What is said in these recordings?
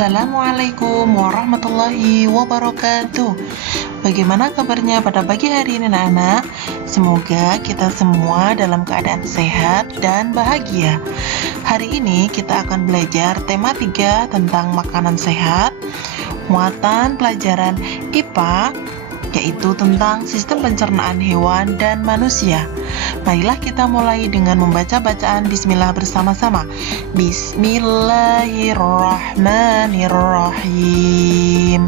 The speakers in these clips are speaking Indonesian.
Assalamualaikum warahmatullahi wabarakatuh. Bagaimana kabarnya pada pagi hari ini anak-anak? Semoga kita semua dalam keadaan sehat dan bahagia. Hari ini kita akan belajar tema 3 tentang makanan sehat, muatan pelajaran IPA, yaitu tentang sistem pencernaan hewan dan manusia. Marilah kita mulai dengan membaca bacaan Bismillah bersama-sama. Bismillahirrahmanirrahim.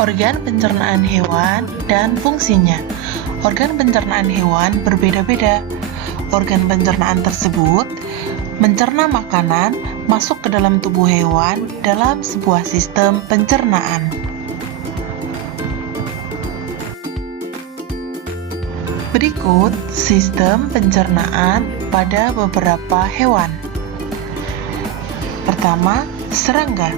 Organ pencernaan hewan dan fungsinya. Organ pencernaan hewan berbeda-beda. Organ pencernaan tersebut mencerna makanan masuk ke dalam tubuh hewan dalam sebuah sistem pencernaan. Berikut sistem pencernaan pada beberapa hewan. Pertama, serangga.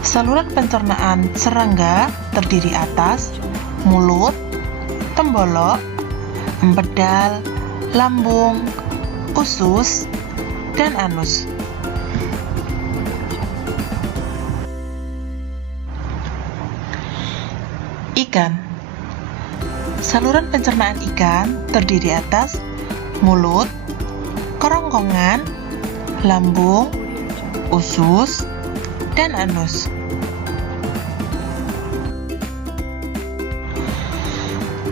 Saluran pencernaan serangga terdiri atas mulut, tembolok, empedal, lambung, usus, dan anus. Ikan. Saluran pencernaan ikan terdiri atas mulut, kerongkongan, lambung, usus, dan anus.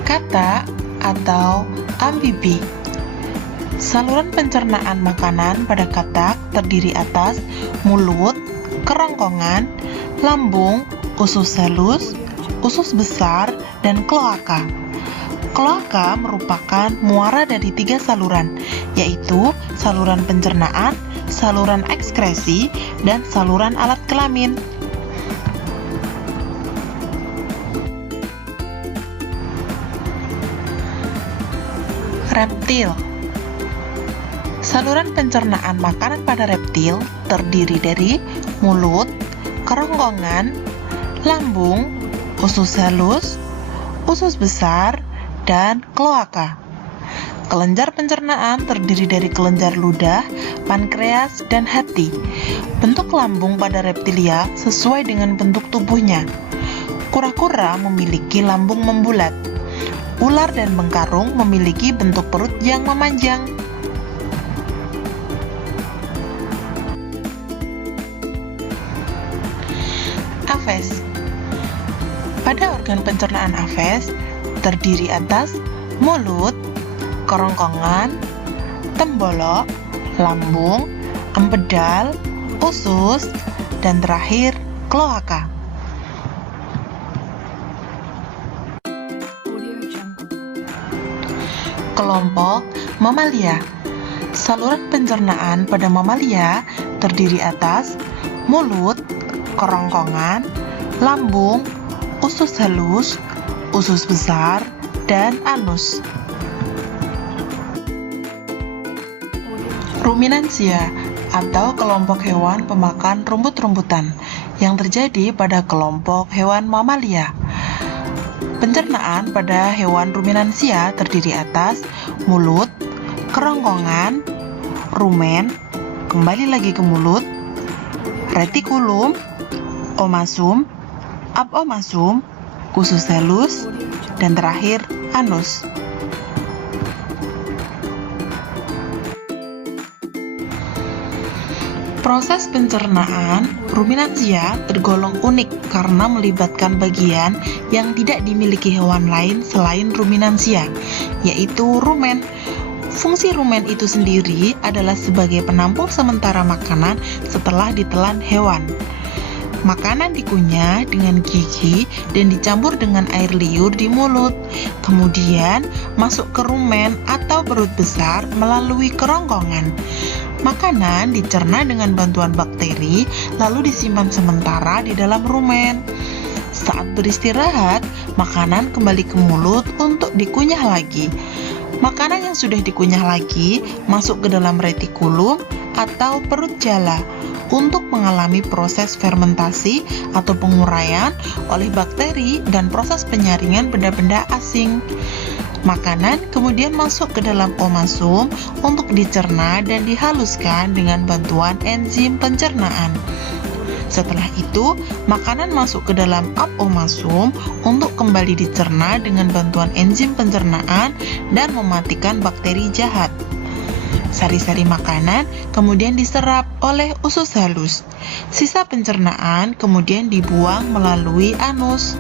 Katak atau amfibi. Saluran pencernaan makanan pada katak terdiri atas mulut, kerongkongan, lambung, usus halus, usus besar, dan kloaka. Kloaka merupakan muara dari 3 saluran, yaitu saluran pencernaan, saluran ekskresi, dan saluran alat kelamin. Reptil. Saluran pencernaan makanan pada reptil terdiri dari mulut, kerongkongan, lambung, usus halus, usus besar, dan kloaka. Kelenjar pencernaan terdiri dari kelenjar ludah, pankreas, dan hati. Bentuk lambung pada reptilia sesuai dengan bentuk tubuhnya. Kura-kura memiliki lambung membulat. Ular dan bengkarung memiliki bentuk perut yang memanjang. Aves. Pada organ pencernaan aves terdiri atas mulut, kerongkongan, tembolok, lambung, empedal, usus, dan terakhir kloaka. Kelompok mamalia. Saluran pencernaan pada mamalia terdiri atas mulut, kerongkongan, lambung, usus halus, usus besar, dan anus. Ruminansia atau kelompok hewan pemakan rumput-rumputan yang terjadi pada kelompok hewan mamalia. Pencernaan pada hewan ruminansia terdiri atas mulut, kerongkongan, rumen, kembali lagi ke mulut, retikulum, omasum, abomasum, usus halus, dan terakhir anus. Proses pencernaan ruminansia tergolong unik karena melibatkan bagian yang tidak dimiliki hewan lain selain ruminansia, yaitu rumen. Fungsi rumen itu sendiri adalah sebagai penampung sementara makanan setelah ditelan hewan. Makanan dikunyah dengan gigi dan dicampur dengan air liur di mulut, kemudian masuk ke rumen atau perut besar melalui kerongkongan. Makanan dicerna dengan bantuan bakteri, lalu disimpan sementara di dalam rumen. Saat beristirahat, makanan kembali ke mulut untuk dikunyah lagi. Makanan yang sudah dikunyah lagi masuk ke dalam retikulum atau perut jala untuk mengalami proses fermentasi atau penguraian oleh bakteri dan proses penyaringan benda-benda asing. Makanan kemudian masuk ke dalam omasum untuk dicerna dan dihaluskan dengan bantuan enzim pencernaan. Setelah itu, makanan masuk ke dalam omasum untuk kembali dicerna dengan bantuan enzim pencernaan dan mematikan bakteri jahat. Sari-sari makanan kemudian diserap oleh usus halus. Sisa pencernaan kemudian dibuang melalui anus.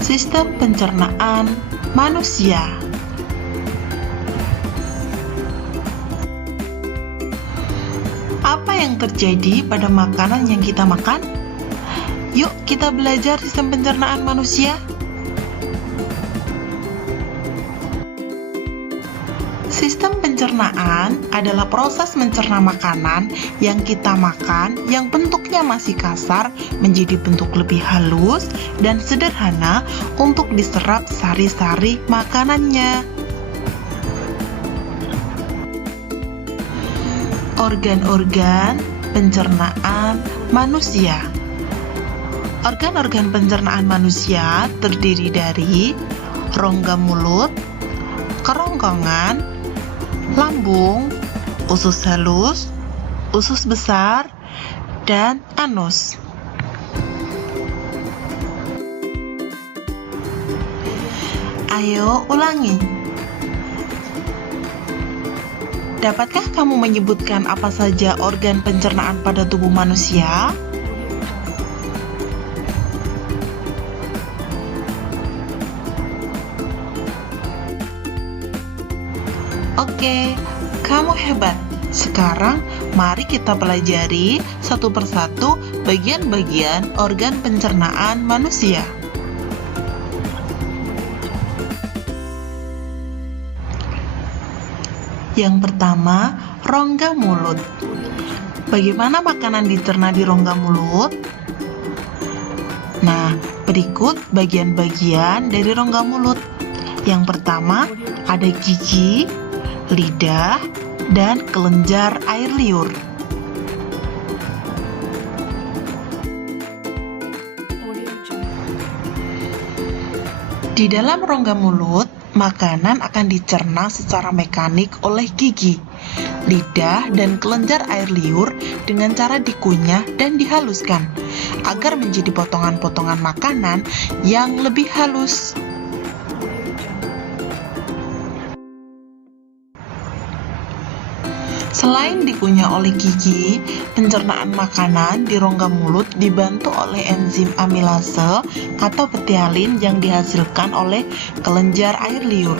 Sistem pencernaan manusia. Apa yang terjadi pada makanan yang kita makan? Yuk kita belajar sistem pencernaan manusia. Sistem pencernaan adalah proses mencerna makanan yang kita makan yang bentuknya masih kasar menjadi bentuk lebih halus dan sederhana untuk diserap sari-sari makanannya. Organ-organ pencernaan manusia. Organ-organ pencernaan manusia terdiri dari rongga mulut, kerongkongan, lambung, usus halus, usus besar, dan anus. Ayo ulangi. Dapatkah kamu menyebutkan apa saja organ pencernaan pada tubuh manusia? Oke, kamu hebat. Sekarang mari kita pelajari satu persatu bagian-bagian organ pencernaan manusia. Yang pertama, rongga mulut. Bagaimana makanan dicerna di rongga mulut? Nah, berikut bagian-bagian dari rongga mulut. Yang pertama, ada gigi, lidah, dan kelenjar air liur. Di dalam rongga mulut, makanan akan dicerna secara mekanik oleh gigi, lidah, dan kelenjar air liur dengan cara dikunyah dan dihaluskan agar menjadi potongan-potongan makanan yang lebih halus. Selain dikunyah oleh gigi, pencernaan makanan di rongga mulut dibantu oleh enzim amilase atau petialin yang dihasilkan oleh kelenjar air liur.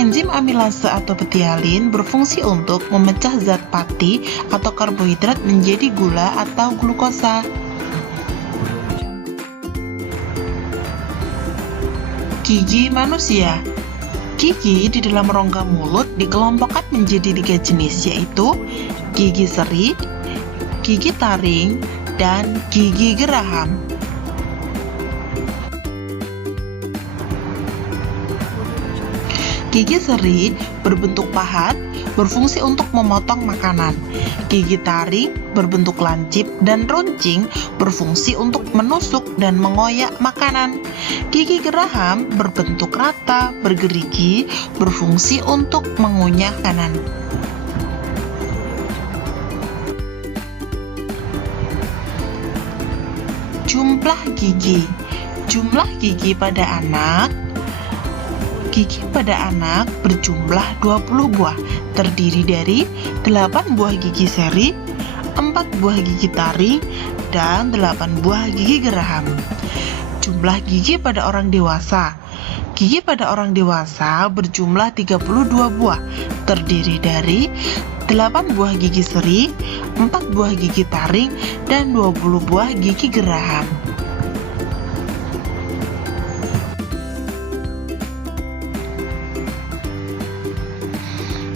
Enzim amilase atau petialin berfungsi untuk memecah zat pati atau karbohidrat menjadi gula atau glukosa. Gigi manusia. Gigi di dalam rongga mulut dikelompokkan menjadi 3 jenis, yaitu gigi seri, gigi taring, dan gigi geraham. Gigi seri berbentuk pahat, berfungsi untuk memotong makanan. Gigi taring berbentuk lancip dan runcing, berfungsi untuk menusuk dan mengoyak makanan. Gigi geraham berbentuk rata, bergerigi, berfungsi untuk mengunyah makanan. Jumlah gigi. Jumlah gigi pada anak. Gigi pada anak berjumlah 20 buah, terdiri dari 8 buah gigi seri, 4 buah gigi taring, dan 8 buah gigi geraham. Jumlah gigi pada orang dewasa. Gigi pada orang dewasa berjumlah 32 buah, terdiri dari 8 buah gigi seri, 4 buah gigi taring, dan 20 buah gigi geraham.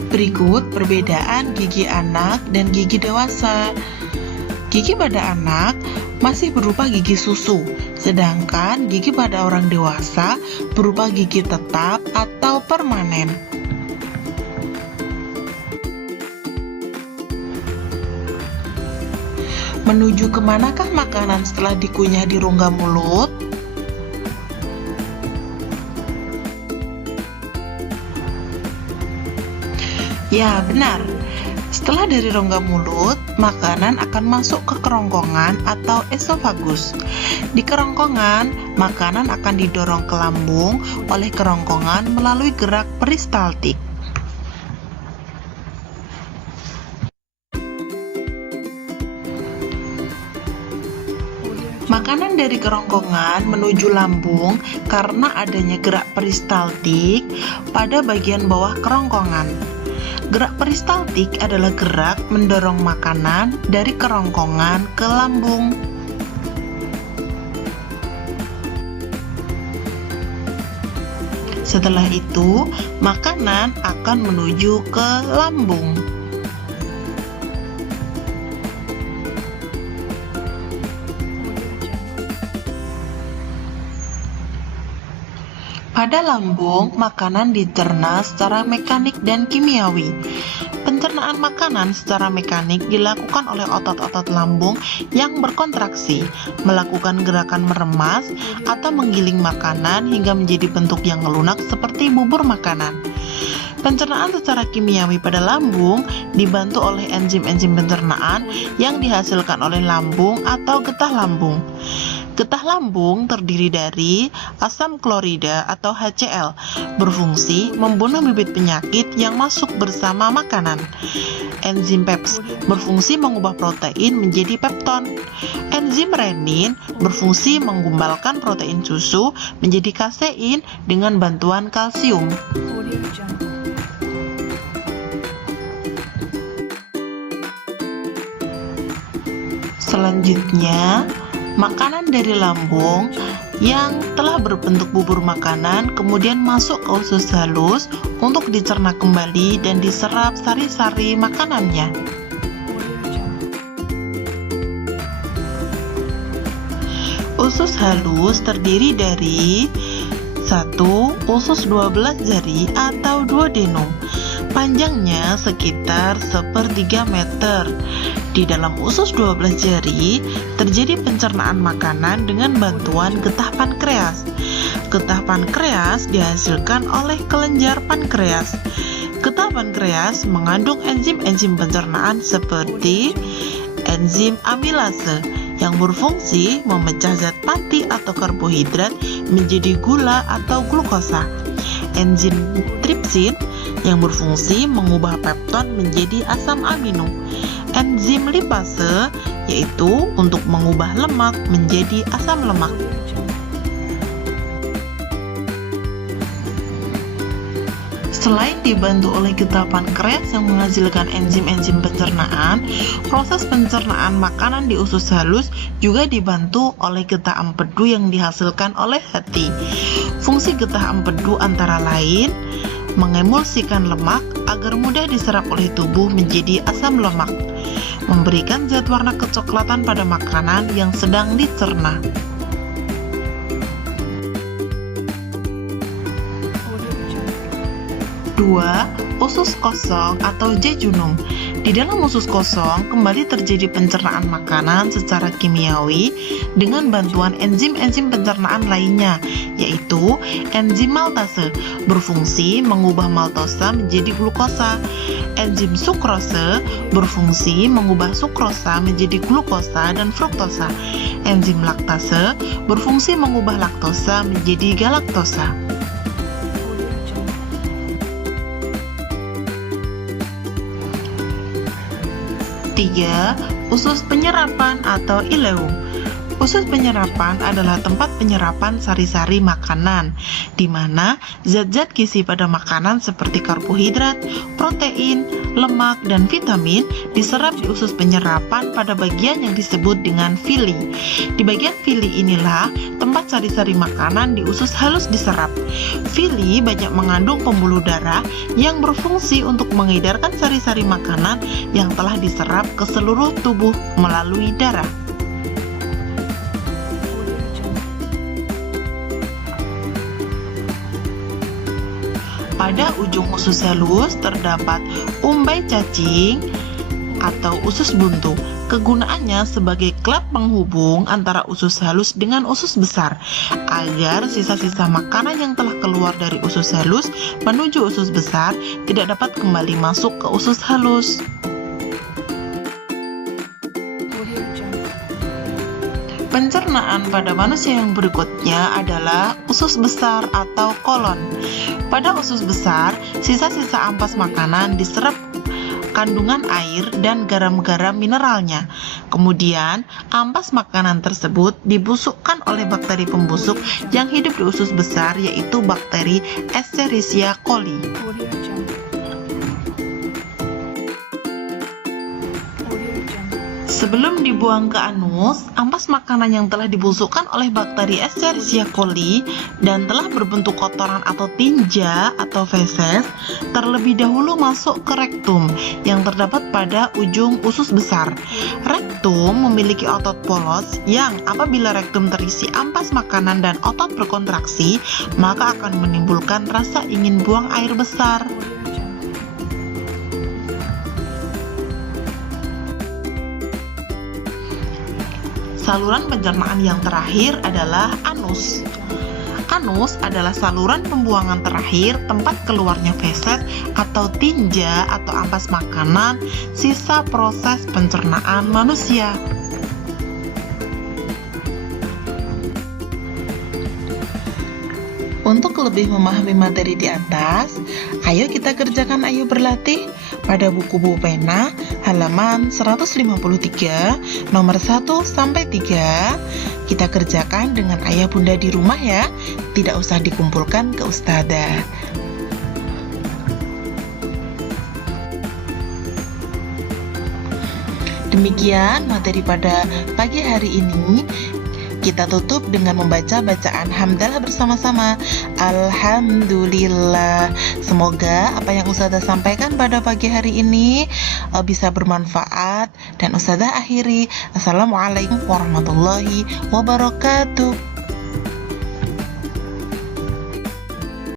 Berikut perbedaan gigi anak dan gigi dewasa. Gigi pada anak masih berupa gigi susu, sedangkan gigi pada orang dewasa berupa gigi tetap atau permanen. Menuju kemanakah makanan setelah dikunyah di rongga mulut? Ya, benar. Setelah dari rongga mulut, makanan akan masuk ke kerongkongan atau esofagus. Di kerongkongan, makanan akan didorong ke lambung oleh kerongkongan melalui gerak peristaltik. Makanan dari kerongkongan menuju lambung karena adanya gerak peristaltik pada bagian bawah kerongkongan. Gerak peristaltik adalah gerak mendorong makanan dari kerongkongan ke lambung. Setelah itu, makanan akan menuju ke lambung. Pada lambung, makanan dicerna secara mekanik dan kimiawi. Pencernaan makanan secara mekanik dilakukan oleh otot-otot lambung yang berkontraksi, melakukan gerakan meremas atau menggiling makanan hingga menjadi bentuk yang melunak seperti bubur makanan. Pencernaan secara kimiawi pada lambung dibantu oleh enzim-enzim pencernaan yang dihasilkan oleh lambung atau getah lambung. Getah lambung terdiri dari asam klorida atau HCl, berfungsi membunuh bibit penyakit yang masuk bersama makanan. Enzim PEPS berfungsi mengubah protein menjadi pepton. Enzim renin berfungsi menggumbalkan protein susu menjadi kasein dengan bantuan kalsium. Selanjutnya, makanan dari lambung yang telah berbentuk bubur makanan kemudian masuk ke usus halus untuk dicerna kembali dan diserap sari-sari makanannya. Usus halus terdiri dari 1. Usus 12 jari atau duodenum. Panjangnya sekitar 1/3 meter. Di dalam usus 12 jari terjadi pencernaan makanan dengan bantuan getah pankreas. Getah pankreas dihasilkan oleh kelenjar pankreas. Getah pankreas mengandung enzim-enzim pencernaan seperti enzim amilase yang berfungsi memecah zat pati atau karbohidrat menjadi gula atau glukosa. Enzim tripsin yang berfungsi mengubah pepton menjadi asam amino. Enzim lipase yaitu untuk mengubah lemak menjadi asam lemak. Selain dibantu oleh getah pankreas yang menghasilkan enzim-enzim pencernaan, proses pencernaan makanan di usus halus juga dibantu oleh getah empedu yang dihasilkan oleh hati. Fungsi getah empedu antara lain mengemulsikan lemak agar mudah diserap oleh tubuh menjadi asam lemak, memberikan zat warna kecoklatan pada makanan yang sedang dicerna. 2. Usus kosong atau jejunum. Di dalam usus kosong kembali terjadi pencernaan makanan secara kimiawi dengan bantuan enzim-enzim pencernaan lainnya, yaitu enzim maltase berfungsi mengubah maltosa menjadi glukosa. Enzim sukrose berfungsi mengubah sukrosa menjadi glukosa dan fruktosa. Enzim laktase berfungsi mengubah laktosa menjadi galaktosa. 3. Usus penyerapan atau ileum. Usus penyerapan adalah tempat penyerapan sari-sari makanan, di mana zat-zat gizi pada makanan seperti karbohidrat, protein, lemak, dan vitamin diserap di usus penyerapan pada bagian yang disebut dengan villi. Di bagian villi inilah tempat sari-sari makanan di usus halus diserap. Villi banyak mengandung pembuluh darah yang berfungsi untuk mengedarkan sari-sari makanan yang telah diserap ke seluruh tubuh melalui darah. Pada ujung usus halus terdapat umbai cacing atau usus buntu. Kegunaannya sebagai klep penghubung antara usus halus dengan usus besar, agar sisa-sisa makanan yang telah keluar dari usus halus menuju usus besar tidak dapat kembali masuk ke usus halus. Pencernaan pada manusia yang berikutnya adalah usus besar atau kolon. Pada usus besar, sisa-sisa ampas makanan diserap kandungan air dan garam-garam mineralnya. Kemudian, ampas makanan tersebut dibusukkan oleh bakteri pembusuk yang hidup di usus besar, yaitu bakteri Escherichia coli. Sebelum dibuang ke anus, ampas makanan yang telah dibusukkan oleh bakteri Escherichia coli dan telah berbentuk kotoran atau tinja atau feses terlebih dahulu masuk ke rektum yang terdapat pada ujung usus besar. Rektum memiliki otot polos yang apabila rektum terisi ampas makanan dan otot berkontraksi, maka akan menimbulkan rasa ingin buang air besar. Saluran pencernaan yang terakhir adalah anus. Anus adalah saluran pembuangan terakhir tempat keluarnya feses atau tinja atau ampas makanan sisa proses pencernaan manusia. Untuk lebih memahami materi di atas, ayo kita kerjakan ayo berlatih pada buku pena halaman 153 nomor 1 sampai 3. Kita kerjakan dengan ayah bunda di rumah ya, tidak usah dikumpulkan ke ustadzah. Demikian materi pada pagi hari ini. Kita tutup dengan membaca bacaan hamdalah bersama-sama. Alhamdulillah. Semoga apa yang ustadzah sampaikan pada pagi hari ini bisa bermanfaat. Dan ustadzah akhiri, Assalamualaikum warahmatullahi wabarakatuh.